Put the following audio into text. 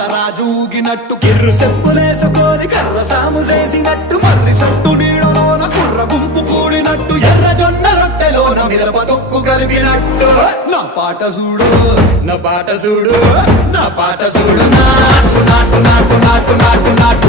పోతరాజు ఊగినట్టు కిర్రు చెప్పులేసుకొని కర్ర సాము చేసినట్టు మర్రి చుట్టూ నీడలోన కుర్ర గుంపు కూడినట్టు ఎర్ర జొన్న రొట్టెలోన మిరప తొక్కు కలిపినట్టు నా పాట చూడు నా పాట చూడు నా పాట చూడు నాటు నాటు నాటు నాటు నాటు నాటు